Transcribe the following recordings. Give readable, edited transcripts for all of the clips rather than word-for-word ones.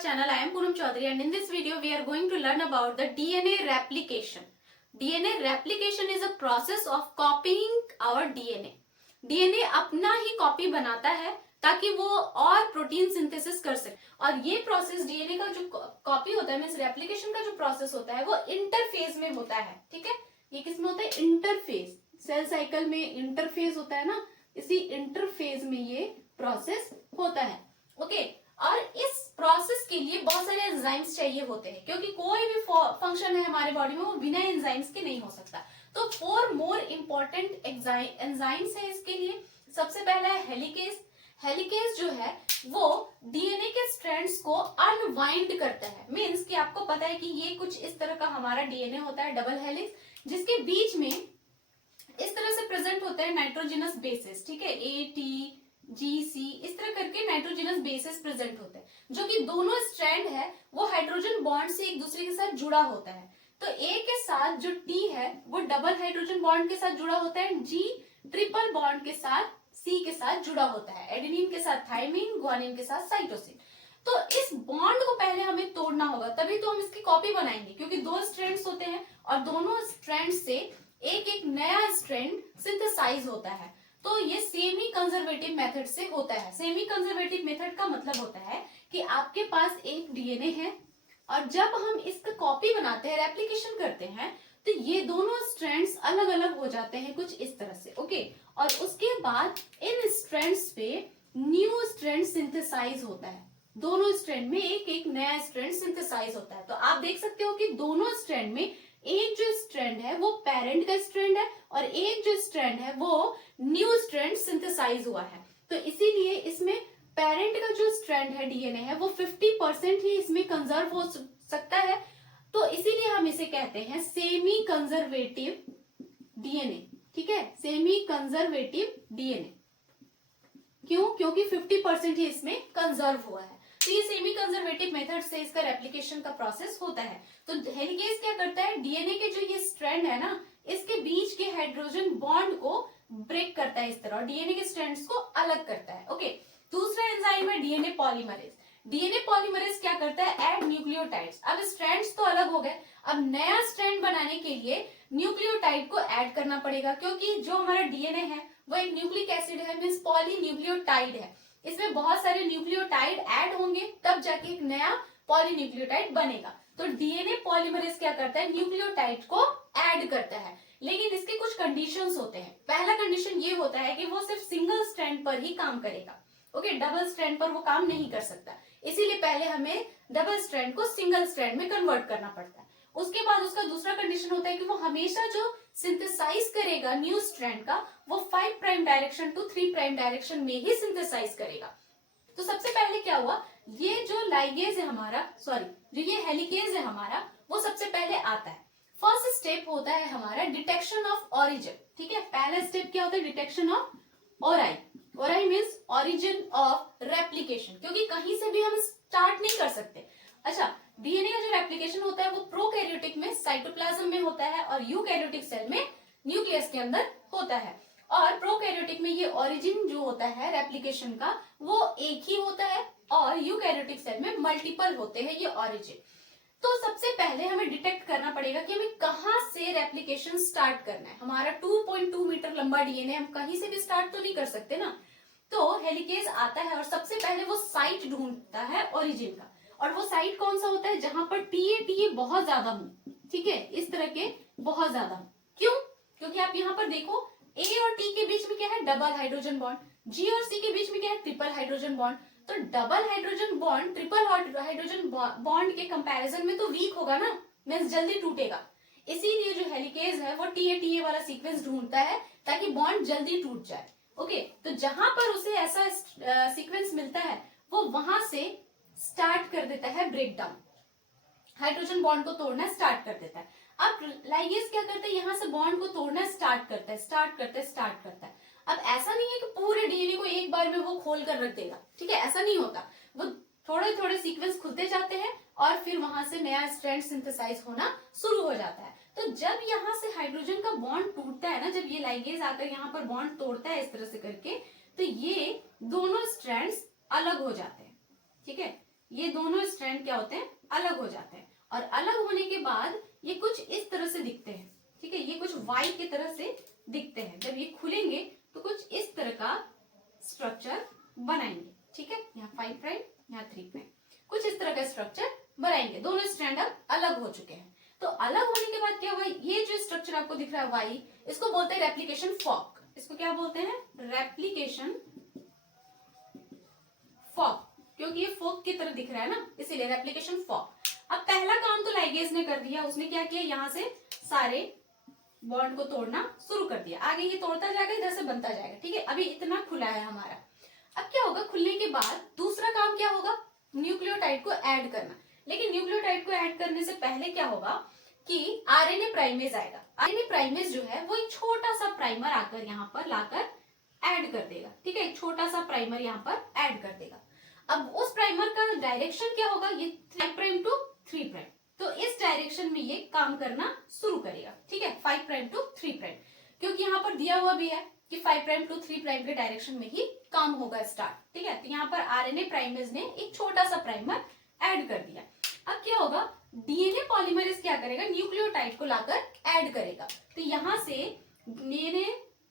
channel. I am Poonam Chaudhary and in this video we are going to learn about the DNA replication. DNA replication is a process of copying our DNA. DNA अपना ही copy बनाता है ताकि वो और protein synthesis कर सके और ये प्रोसेस डीएनए का जो कॉपी होता है मींस रेप्लिकेशन का जो प्रोसेस होता है वो इंटरफेज में होता है. ठीक है, ये किसमें होता है? इंटरफेज. सेल साइकिल में इंटरफेज होता है ना, इसी इंटरफेज में ये प्रोसेस होता है. ओके, और इस प्रोसेस के लिए बहुत सारे एंजाइम्स चाहिए होते हैं क्योंकि कोई भी फंक्शन है हमारे बॉडी में वो बिना एंजाइम्स के नहीं हो सकता. तो 4 मोर इम्पोर्टेंट एंजाइम्स है इसके लिए. सबसे पहला है हेलिकेज. हेलिकेज जो है वो डीएनए के स्ट्रैंड्स को अनवाइंड करता है. मींस कि आपको पता है कि ये कुछ इस तरह का हमारा डीएनए होता है, डबल हेलिक्स, जिसके बीच में इस तरह से प्रेजेंट होते हैं नाइट्रोजनस बेसेस. ठीक है, ATGC इस तरह करके नाइट्रोजनस बेसेस प्रेजेंट होते हैं जो कि दोनों स्ट्रैंड है वो हाइड्रोजन बॉन्ड से एक दूसरे के साथ जुड़ा होता है. तो A के साथ जो T है वो डबल हाइड्रोजन बॉन्ड के साथ जुड़ा होता है, G ट्रिपल बॉन्ड के साथ C के साथ जुड़ा होता है, एडेनिन के साथ थाइमिन, ग्वानिन के साथ साइटोसिन. तो इस बॉन्ड को पहले हमें तोड़ना होगा तभी तो हम इसकी कॉपी बनाएंगे क्योंकि 2 स्ट्रैंड्स होते हैं और दोनों स्ट्रैंड से एक एक नया स्ट्रैंड सिंथेसाइज होता है. तो ये सेमी कंजर्वेटिव मेथड से होता है. सेमी कंजर्वेटिव मेथड का मतलब होता है कि आपके पास एक डीएनए है और जब हम इसका कॉपी बनाते हैं, रेप्लिकेशन करते हैं, तो ये दोनों स्ट्रैंड्स अलग अलग हो जाते हैं कुछ इस तरह से. ओके, और उसके बाद इन स्ट्रैंड्स पे न्यू स्ट्रैंड सिंथेसाइज होता है. दोनों स्ट्रैंड में एक एक नया स्ट्रैंड सिंथेसाइज होता है. तो आप देख सकते हो कि दोनों स्ट्रैंड में एक जो स्ट्रैंड है वो पेरेंट का स्ट्रैंड है और एक जो स्ट्रैंड है वो न्यू स्ट्रैंड सिंथेसाइज हुआ है. तो इसीलिए इसमें पेरेंट का जो स्ट्रैंड है डीएनए है वो 50% ही इसमें कंजर्व हो सकता है. तो इसीलिए हम इसे कहते हैं सेमी कंजर्वेटिव डीएनए. ठीक है, सेमी कंजर्वेटिव डीएनए. क्यों? क्योंकि 50% ही इसमें कंजर्व हुआ है. तो ये सेमी कंजर्वेटिव मेथड से इसका रेप्लिकेशन का प्रोसेस होता है. तो हेलिकेज क्या करता है? डीएनए के जो ये स्ट्रैंड है ना, इसके बीच के हाइड्रोजन बॉन्ड को ब्रेक करता है इस तरह, डीएनए के स्ट्रैंड्स को अलग करता है. ओके, दूसरा एंजाइम है डीएनए पॉलीमरेज. डीएनए पॉलीमरेज क्या करता है? Add nucleotides. अब स्ट्रैंड्स तो अलग हो गए, अब नया स्ट्रैंड बनाने के लिए न्यूक्लियोटाइड को ऐड करना पड़ेगा क्योंकि जो हमारा डीएनए है वो एक न्यूक्लिक एसिड है, मींस पॉलीन्यूक्लियोटाइड है. इसमें बहुत सारे न्यूक्लियोटाइड ऐड होंगे तब जाके एक नया पॉलीन्यूक्लियोटाइड बनेगा. तो डीएनए पॉलीमरेज क्या करता है? न्यूक्लियोटाइड को ऐड करता है, लेकिन इसके कुछ कंडीशंस होते हैं. पहला कंडीशन ये होता है कि वो सिर्फ सिंगल स्ट्रैंड पर ही काम करेगा. ओके, डबल स्ट्रैंड पर वो काम नहीं कर सकता, इसीलिए पहले हमें डबल स्ट्रैंड को सिंगल स्ट्रैंड में कन्वर्ट करना पड़ता है. उसके बाद उसका दूसरा कंडीशन होता है कि वो हमेशा जो सिंथेसाइज करेगा न्यू स्ट्रैंड का वो 5 prime direction to 3 prime direction में ही सिंथेसाइज करेगा. तो सबसे पहले क्या हुआ, ये जो लाइगेज है हमारा, जो ये हेलिकेज है हमारा, वो सबसे पहले आता है. फर्स्ट स्टेप होता है हमारा डिटेक्शन ऑफ ऑरिजिन. ठीक है, पहला स्टेप क्या होता है? Detection of Orai. Orai means origin of replication, क्योंकि कहीं से भी हम स्टार्ट नहीं कर सकते. अच्छा, डीएनए का जो रेप्लिकेशन होता है वो प्रोकैरियोटिक में साइटोप्लाज्म में होता है और यूकैरियोटिक सेल में न्यूक्लियस के अंदर होता है. और प्रोकैरियोटिक में ये ओरिजिन जो होता है रेप्लिकेशन का वो एक ही होता है और यूकैरियोटिक सेल में मल्टीपल होते हैं ये ओरिजिन. तो सबसे पहले हमें डिटेक्ट करना पड़ेगा कि हमें कहाँ से रेप्लिकेशन स्टार्ट करना है. हमारा 2.2 मीटर लंबा डीएनए, हम कहीं से भी स्टार्ट तो नहीं कर सकते ना. तो हेलिकेज आता है और सबसे पहले वो साइट ढूंढता है ओरिजिन का. और वो साइट कौन सा होता है? जहां पर टीए बहुत ज्यादा हो. ठीक है, इस तरह के बहुत ज्यादा हो. क्यों? क्योंकि आप यहाँ पर देखो ए और टी के बीच में क्या है? Double hydrogen bond. जी और सी के बीच में क्या है? Triple hydrogen bond. तो double hydrogen bond triple hydrogen bond के कंपैरिजन में तो वीक होगा ना, मींस जल्दी टूटेगा. इसीलिए जो हेलिकेज है वो टीए वाला सीक्वेंस ढूंढता है ताकि बॉन्ड जल्दी टूट जाए. ओके, तो जहां पर उसे ऐसा सीक्वेंस मिलता है वो वहां से स्टार्ट कर देता है ब्रेकडाउन, हाइड्रोजन बॉन्ड को तोड़ना स्टार्ट कर देता है. अब लाइगेज क्या करता है? यहाँ से बॉन्ड को तोड़ना स्टार्ट करता है. अब ऐसा नहीं है कि पूरे डीएनए को एक बार में वो खोल कर रख देगा. ठीक है, ऐसा नहीं होता. वो थोड़े थोड़े सीक्वेंस खुलते जाते हैं और फिर वहां से नया स्ट्रैंड सिंथेसाइज होना शुरू हो जाता है. तो जब यहाँ से हाइड्रोजन का बॉन्ड टूटता है ना, जब ये लाइगेज आकर यहाँ पर बॉन्ड तोड़ता है इस तरह से करके, तो ये दोनों स्ट्रैंड्स अलग हो जाते हैं. ठीक है, ये दोनों स्ट्रैंड क्या होते हैं, अलग हो जाते हैं। और अलग होने के बाद ये कुछ इस तरह से दिखते हैं, ठीक है, ये कुछ वाई की तरह से दिखते हैं। जब ये खुलेंगे तो कुछ इस तरह का स्ट्रक्चर बनाएंगे, ठीक है, यहाँ 5 प्राइम, यहाँ 3 प्राइम, कुछ इस तरह का स्ट्रक्चर बनाएंगे। दोनों स्ट्रैंड अब अलग हो चुके हैं। तो अलग होने के बाद क्या हुआ, ये जो स्ट्रक्चर आपको दिख रहा है वाई, इसको बोलते हैं रेप्लिकेशन फॉर्क। इसको क्या बोलते हैं, रेप्लिकेशन फॉर्क, क्योंकि ये फोक की तरह दिख रहा है ना, इसीलिए रेप्लिकेशन फॉर्क। अब पहला काम तो लाइगेज ने कर दिया, उसने क्या किया, यहाँ से सारे बॉन्ड को तोड़ना शुरू कर दिया। आगे ये तोड़ता जाएगा, इधर से बनता जाएगा, ठीक है। अभी इतना खुला है हमारा। अब क्या होगा, खुलने के बाद दूसरा काम क्या होगा, न्यूक्लियोटाइड को ऐड करना। लेकिन न्यूक्लियोटाइड को ऐड करने से पहले क्या होगा कि आरएनए प्राइमेज आएगा। आरएनए प्राइमेज जो है वो एक छोटा सा प्राइमर आकर यहाँ पर लाकर ऐड कर देगा, ठीक है, एक छोटा सा प्राइमर यहाँ पर ऐड कर देगा। अब उस प्राइमर का डायरेक्शन क्या होगा, ये 5 प्राइम टू 3 प्राइम, तो इस डायरेक्शन में ये काम करना शुरू करेगा, ठीक है, 5 प्राइम टू 3 प्राइम, क्योंकि यहाँ पर दिया हुआ भी है कि 5 प्राइम टू 3 प्राइम के डायरेक्शन में ही काम होगा स्टार्ट, ठीक है। तो यहाँ पर आरएनए प्राइमेज ने एक छोटा सा प्राइमर ऐड कर दिया। अब क्या होगा, डीएनए पॉलीमरेज क्या करेगा, न्यूक्लियोटाइड को लाकर ऐड करेगा। तो यहाँ से डीएनए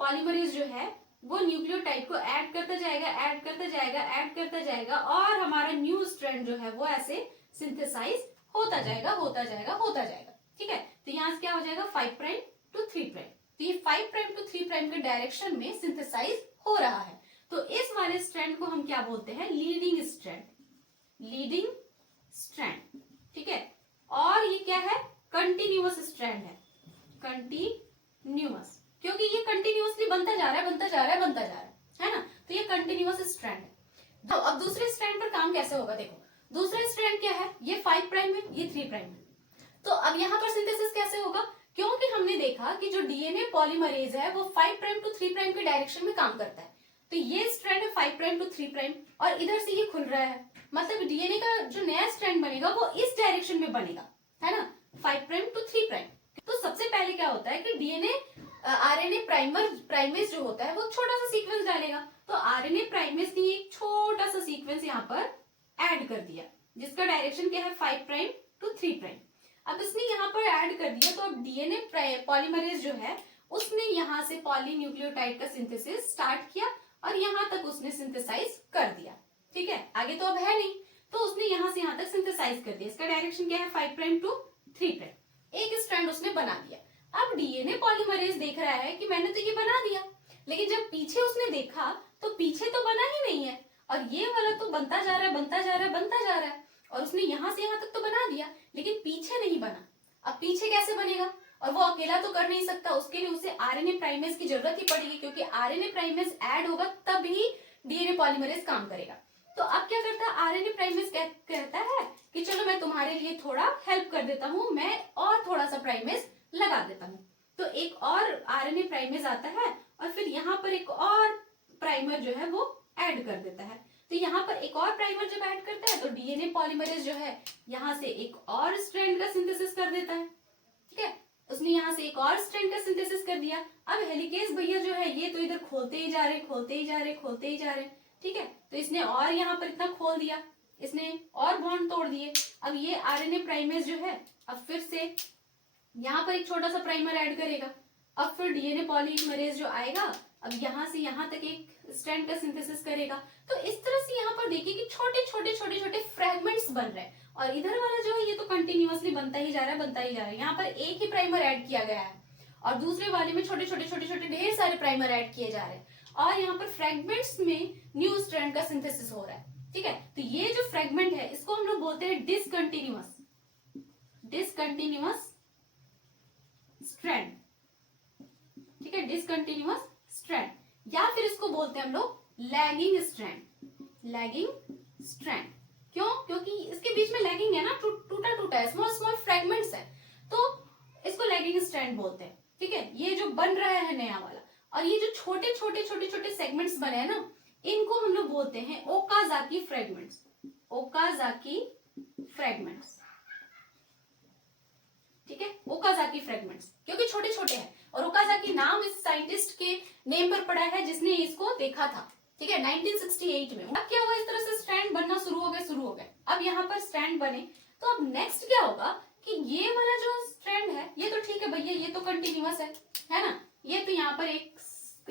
पॉलीमरेज जो है वो न्यूक्लियोटाइड को ऐड करता जाएगा, ऐड करता जाएगा, ऐड करता जाएगा, और हमारा न्यू स्ट्रैंड जो है वो ऐसे सिंथेसाइज होता जाएगा, होता जाएगा, होता जाएगा, ठीक है। तो यहाँ से क्या हो जाएगा, 5 प्राइम टू 3 प्राइम। तो ये 5 प्राइम टू 3 प्राइम के डायरेक्शन में सिंथेसाइज हो रहा है। तो इस वाले स्ट्रैंड को हम क्या बोलते हैं, लीडिंग स्ट्रैंड, लीडिंग स्ट्रैंड, ठीक है। और ये क्या है, कंटिन्यूअस स्ट्रैंड है, कंटिन्यूअस, क्योंकि ये कंटिन्यूअसली बनता जा रहा है, बनता जा रहा है, बनता जा रहा है ना, तो ये कंटिन्यूअस स्ट्रैंड है। तो अब दूसरे स्ट्रैंड पर काम कैसे होगा, देखो दूसरा स्ट्रैंड क्या है, ये 5 प्राइम है, ये 3 प्राइम है। तो अब यहाँ पर सिंथेसिस कैसे होगा, क्योंकि हमने देखा कि जो डीएनए पॉलीमरेज है वो 5 प्राइम टू 3 प्राइम के डायरेक्शन में काम करता है। तो ये स्ट्रैंड है 5 प्राइम टू 3 प्राइम, और इधर से ये खुल रहा है, मतलब डीएनए का जो नया स्ट्रैंड बनेगा वो इस डायरेक्शन में बनेगा, है ना, 5 प्राइम टू 3 प्राइम। तो सबसे पहले क्या होता है कि डीएनए आरएनए प्राइमेज जो होता है वो छोटा सा सीक्वेंस डालेगा। तो आरएनए प्राइमेज ने एक छोटा सा सीक्वेंस यहाँ पर ऐड कर दिया, जिसका डायरेक्शन क्या है, 5 प्राइम टू 3 प्राइम। अब इसने यहाँ पर ऐड कर दिया, तो अब डीएनए पॉलीमरेज जो है उसने यहाँ से पॉलीन्यूक्लियोटाइड का सिंथेसिस स्टार्ट किया, और यहाँ तक उसने सिंथेसाइज कर दिया, ठीक है। आगे तो अब है नहीं, तो उसने यहाँ से यहाँ तक सिंथेसाइज कर दिया। इसका डायरेक्शन क्या है, 5 प्राइम टू 3 प्राइम। एक स्ट्रैंड उसने बना दिया। अब डीएनए पॉलीमरेज देख रहा है कि मैंने तो ये बना दिया, लेकिन जब पीछे उसने देखा तो पीछे तो बना ही नहीं है, और ये वाला तो बनता जा रहा है, बनता जा रहा है, बनता जा रहा है, और उसने यहाँ से यहाँ तक तो बना दिया, लेकिन पीछे नहीं बना। अब पीछे कैसे बनेगा, और वो अकेला तो कर नहीं सकता, उसके लिए उसे आरएनए प्राइमेज की जरूरत ही पड़ेगी, क्योंकि आरएनए प्राइमेज ऐड होगा तभी डीएनए पॉलीमरेज काम करेगा। तो अब क्या करता है, आरएनए प्राइमेज कहता है कि चलो मैं तुम्हारे लिए थोड़ा हेल्प कर देता हूँ, मैं और थोड़ा सा प्राइमेज लगा देता हूँ। तो एक और आरएनए प्राइमेज आता है, और फिर यहाँ पर एक और प्राइमर जो है वो ऐड कर देता है। तो यहाँ पर एक और प्राइमर जब ऐड करता है तो डीएनए पॉलीमरेज जो है यहाँ से एक और स्ट्रैंड का सिंथेसिस कर देता है, ठीक है। उसने यहाँ से एक और स्ट्रैंड का सिंथेसिस कर दिया। अब हेलिकेज भैया जो है ये तो इधर खोलते ही जा रहे, खोलते ही जा रहे, खोलते ही जा रहे, ठीक है। तो इसने और यहाँ पर इतना खोल दिया, इसने और बॉन्ड तोड़ दिए। अब ये आरएनए प्राइमेज जो है अब फिर से यहाँ पर एक छोटा सा प्राइमर ऐड करेगा। अब फिर डीएनए पॉलीमरेज जो आएगा अब यहाँ से यहाँ तक एक स्ट्रैंड का सिंथेसिस करेगा। तो इस तरह से यहाँ पर देखिए कि छोटे छोटे छोटे छोटे फ्रेगमेंट्स बन रहे हैं, और इधर वाला जो है ये तो कंटिन्यूअसली बनता ही जा रहा है, बनता ही जा रहा है। यहाँ पर एक ही प्राइमर ऐड किया गया है, और दूसरे वाले में छोटे छोटे छोटे छोटे ढेर सारे प्राइमर ऐड किए जा रहे हैं, और यहाँ पर फ्रेगमेंट्स में न्यू स्ट्रैंड का सिंथेसिस हो रहा है, ठीक है। तो ये जो फ्रेगमेंट है इसको हम लोग बोलते हैं डिसकंटिन्यूअस, डिसकंटिन्यूअस स्ट्रैंड, ठीक है, डिसकंटिन्यूअस स्ट्रैंड, या फिर इसको बोलते हैं हम लोग लैगिंग स्ट्रैंड, लैगिंग स्ट्रैंड। क्यों? क्योंकि इसके बीच में लैगिंग है ना, टूटा टूटा है, स्मॉल स्मॉल फ्रेगमेंट्स है, तो इसको लैगिंग स्ट्रैंड बोलते हैं, ठीक है। ये जो बन रहा है नया वाला, और ये जो छोटे छोटे छोटे छोटे सेगमेंट्स बने हैं ना, इनको हम लोग बोलते हैं ओकाजाकी फ्रेगमेंट्स, ओकाजाकी फ्रेगमेंट्स, ठीक है, ओकाजाकी फ्रेगमेंट्स, क्योंकि छोटे छोटे हैं। और ओकाजाकी नाम इस साइंटिस्ट के नेम पर पड़ा है जिसने इसको देखा था, ठीक है, 1968 में। अब क्या हुआ, इस तरह से स्ट्रैंड बनना शुरू हो गए। अब यहाँ पर स्ट्रैंड बने, तो अब नेक्स्ट क्या होगा कि ये वाला जो स्ट्रैंड है ये तो ठीक है भैया, ये तो कंटिन्यूअस है ना। ये तो यहाँ पर एक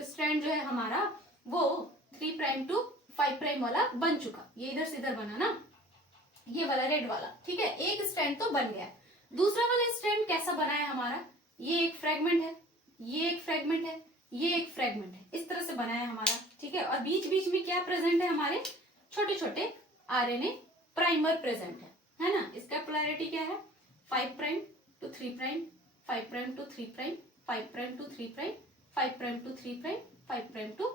स्ट्रैंड जो है हमारा वो 3 प्राइम टू 5 प्राइम वाला बन चुका, ये इधर से इधर बना ना, ये वाला रेड वाला, ठीक है, एक स्ट्रैंड तो बन गया। दूसरा वाला स्ट्रैंड कैसा बना है हमारा, ये एक फ्रेगमेंट है, ये एक फ्रेगमेंट है, ये एक फ्रेगमेंट है, इस तरह से बना है हमारा, ठीक है। और बीच बीच में क्या प्रेजेंट है, हमारे छोटे छोटे आरएनए प्राइमर प्रेजेंट है ना। इसका पोलैरिटी क्या है, 5 prime to 3 prime, 5 prime to 3 prime, 5 prime to 3 prime, 5 prime to 3 prime, 5 prime to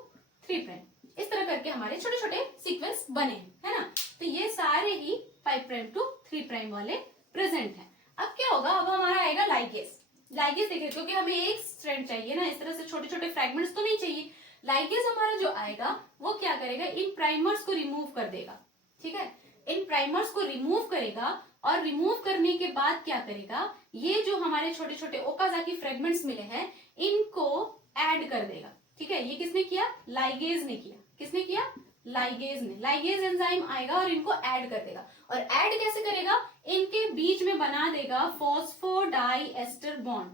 3 prime, इस तरह करके हमारे छोटे छोटे सीक्वेंस बने है ना। तो ये सारे ही 5 प्राइम टू 3 प्राइम वाले प्रेजेंट है। अब क्या होगा, अब हमारा आएगा लाइगेज। लाइगेज देखिए, क्योंकि हमें एक स्ट्रैंड चाहिए ना, इस तरह से छोटे छोटे फ्रेगमेंट्स तो नहीं चाहिए। लाइगेज हमारा जो आएगा वो क्या करेगा, इन प्राइमर्स को रिमूव कर देगा, ठीक है, इन प्राइमर्स को रिमूव करेगा। और रिमूव करने के बाद क्या करेगा, ये जो हमारे छोटे छोटे ओकाजाकी फ्रेगमेंट्स मिले हैं इनको ऐड कर देगा, ठीक है। ये किसने किया, लाइगेज ने किया। किसने किया, लाइगेज ने। लाइगेज एंजाइम आएगा और इनको ऐड कर देगा। और ऐड कैसे करेगा, इनके बीच में बना देगा फॉस्फोडाइएस्टर बॉन्ड,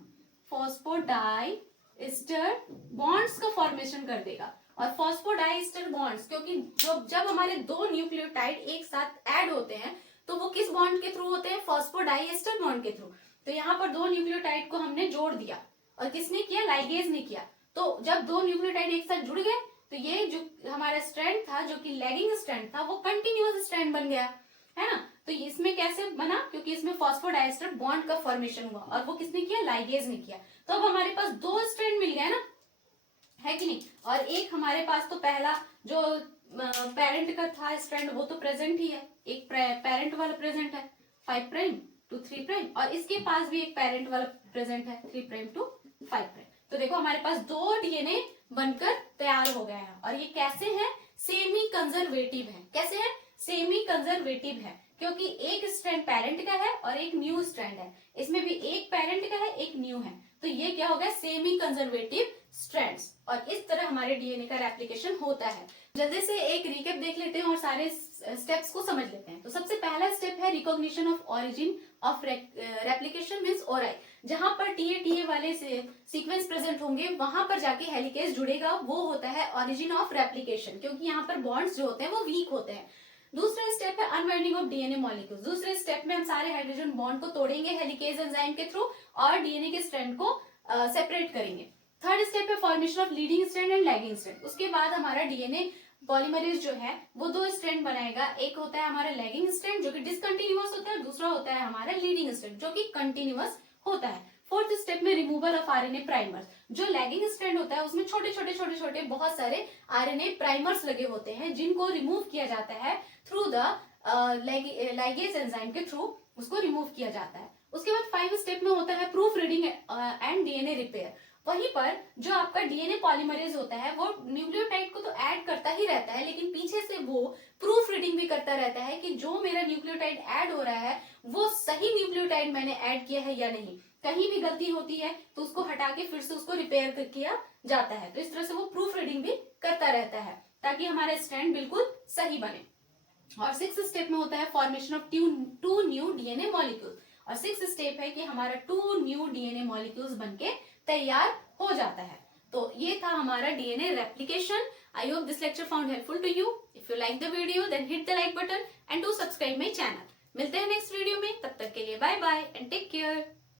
फॉस्फोडाइएस्टर बॉन्ड्स का फॉर्मेशन कर देगा। और फॉस्फोडाइएस्टर बॉन्ड्स, क्योंकि जब हमारे दो न्यूक्लियोटाइड एक साथ ऐड होते हैं तो वो किस बॉन्ड के थ्रू होते हैं, फॉस्फोडाइएस्टर बॉन्ड के थ्रू। तो यहाँ पर दो न्यूक्लियोटाइड को हमने जोड़ दिया, और किसने किया, लाइगेज ने किया। तो जब दो न्यूक्लियोटाइड एक साथ जुड़ गए तो ये जो हमारा स्ट्रैंड था, जो कि लैगिंग स्ट्रैंड था, वो कंटिन्यूअस स्ट्रैंड बन गया है ना। तो इसमें कैसे बना, क्योंकि इसमें फॉस्फोडाइएस्टर बॉन्ड का फॉर्मेशन हुआ, और वो किसने किया, लाइगेज ने किया। तो अब हमारे पास दो स्ट्रैंड मिल गया ना, है कि नहीं। और एक हमारे पास तो पहला जो पेरेंट का था स्ट्रैंड वो तो प्रेजेंट ही है, एक पेरेंट वाला प्रेजेंट है 5 प्राइम टू 3 प्राइम, और इसके पास भी एक पेरेंट वाला प्रेजेंट है 3 प्राइम टू 5 प्राइम। तो देखो हमारे पास दो डीएनए बनकर तैयार हो गए हैं। और ये कैसे हैं, सेमी कंजर्वेटिव है। कैसे है, सेमी कंजर्वेटिव है, क्योंकि एक स्ट्रैंड पेरेंट का है और एक न्यू स्ट्रैंड है। इसमें भी एक पेरेंट का है, एक न्यू है। तो ये क्या हो गया, सेमी कंजर्वेटिव स्ट्रैंड्स। और इस तरह हमारे डीएनए का रेप्लिकेशन होता है। जल्दी से एक रिकैप देख लेते हैं और सारे स्टेप्स को समझ लेते हैं। तो सबसे पहला स्टेप है recognition of origin of replication means ori. जहां पर टीए वाले सीक्वेंस प्रेजेंट होंगे वहां पर जाके हेलिकेज जुड़ेगा, वो होता है ओरिजिन ऑफ रेप्लिकेशन, क्योंकि यहाँ पर बॉन्ड्स जो होते हैं वो वीक होते हैं। दूसरा स्टेप है अनवाइंडिंग ऑफ डीएनए मॉलिक्यूल्स। दूसरे स्टेप में हम सारे हाइड्रोजन बॉन्ड को तोड़ेंगे हेलिकेज एंजाइम के थ्रू और डीएनए के स्ट्रैंड को सेपरेट करेंगे। थर्ड स्टेप है formation of leading strand and lagging strand. उसके बाद हमारा डीएनए पॉलीमरेज जो है वो दो स्ट्रैंड बनाएगा। एक होता है हमारा लैगिंग स्ट्रैंड जो कि डिसकंटिन्यूअस होता है, दूसरा होता है हमारा लीडिंग स्ट्रैंड जो कि कंटिन्यूअस होता है। फोर्थ स्टेप में रिमूवल ऑफ आरएनए प्राइमर्स। जो लैगिंग स्ट्रैंड होता है उसमें छोटे छोटे बहुत सारे आरएनए प्राइमर्स लगे होते हैं जिनको रिमूव किया जाता है थ्रू द लाइगेज एंजाइम के थ्रू, उसको रिमूव किया जाता है। उसके बाद 5 स्टेप में होता है proof reading and DNA repair. वहीं पर जो आपका डीएनए पॉलीमरेज होता है वो न्यूक्लियोटाइड को तो ऐड करता ही रहता है, लेकिन पीछे से वो प्रूफ रीडिंग भी करता रहता है कि जो मेरा न्यूक्लियोटाइड ऐड हो रहा है वो सही न्यूक्लियोटाइड मैंने ऐड किया है या नहीं। कहीं भी गलती होती है तो उसको हटा के फिर से उसको रिपेयर किया जाता है। तो इस तरह से वो प्रूफ रीडिंग भी करता रहता है ताकि हमारा स्ट्रैंड बिल्कुल सही बने। और 6th स्टेप में होता है formation of 2 new DNA molecules. और 6th स्टेप है कि हमारा 2 न्यू डीएनए मॉलिक्यूल्स बनके तैयार हो जाता है। तो ये था हमारा DNA replication. I hope this lecture found helpful to you. If you like the video then hit the like button and do subscribe my channel. मिलते हैं नेक्स्ट वीडियो में, तब तक के लिए bye bye and take care.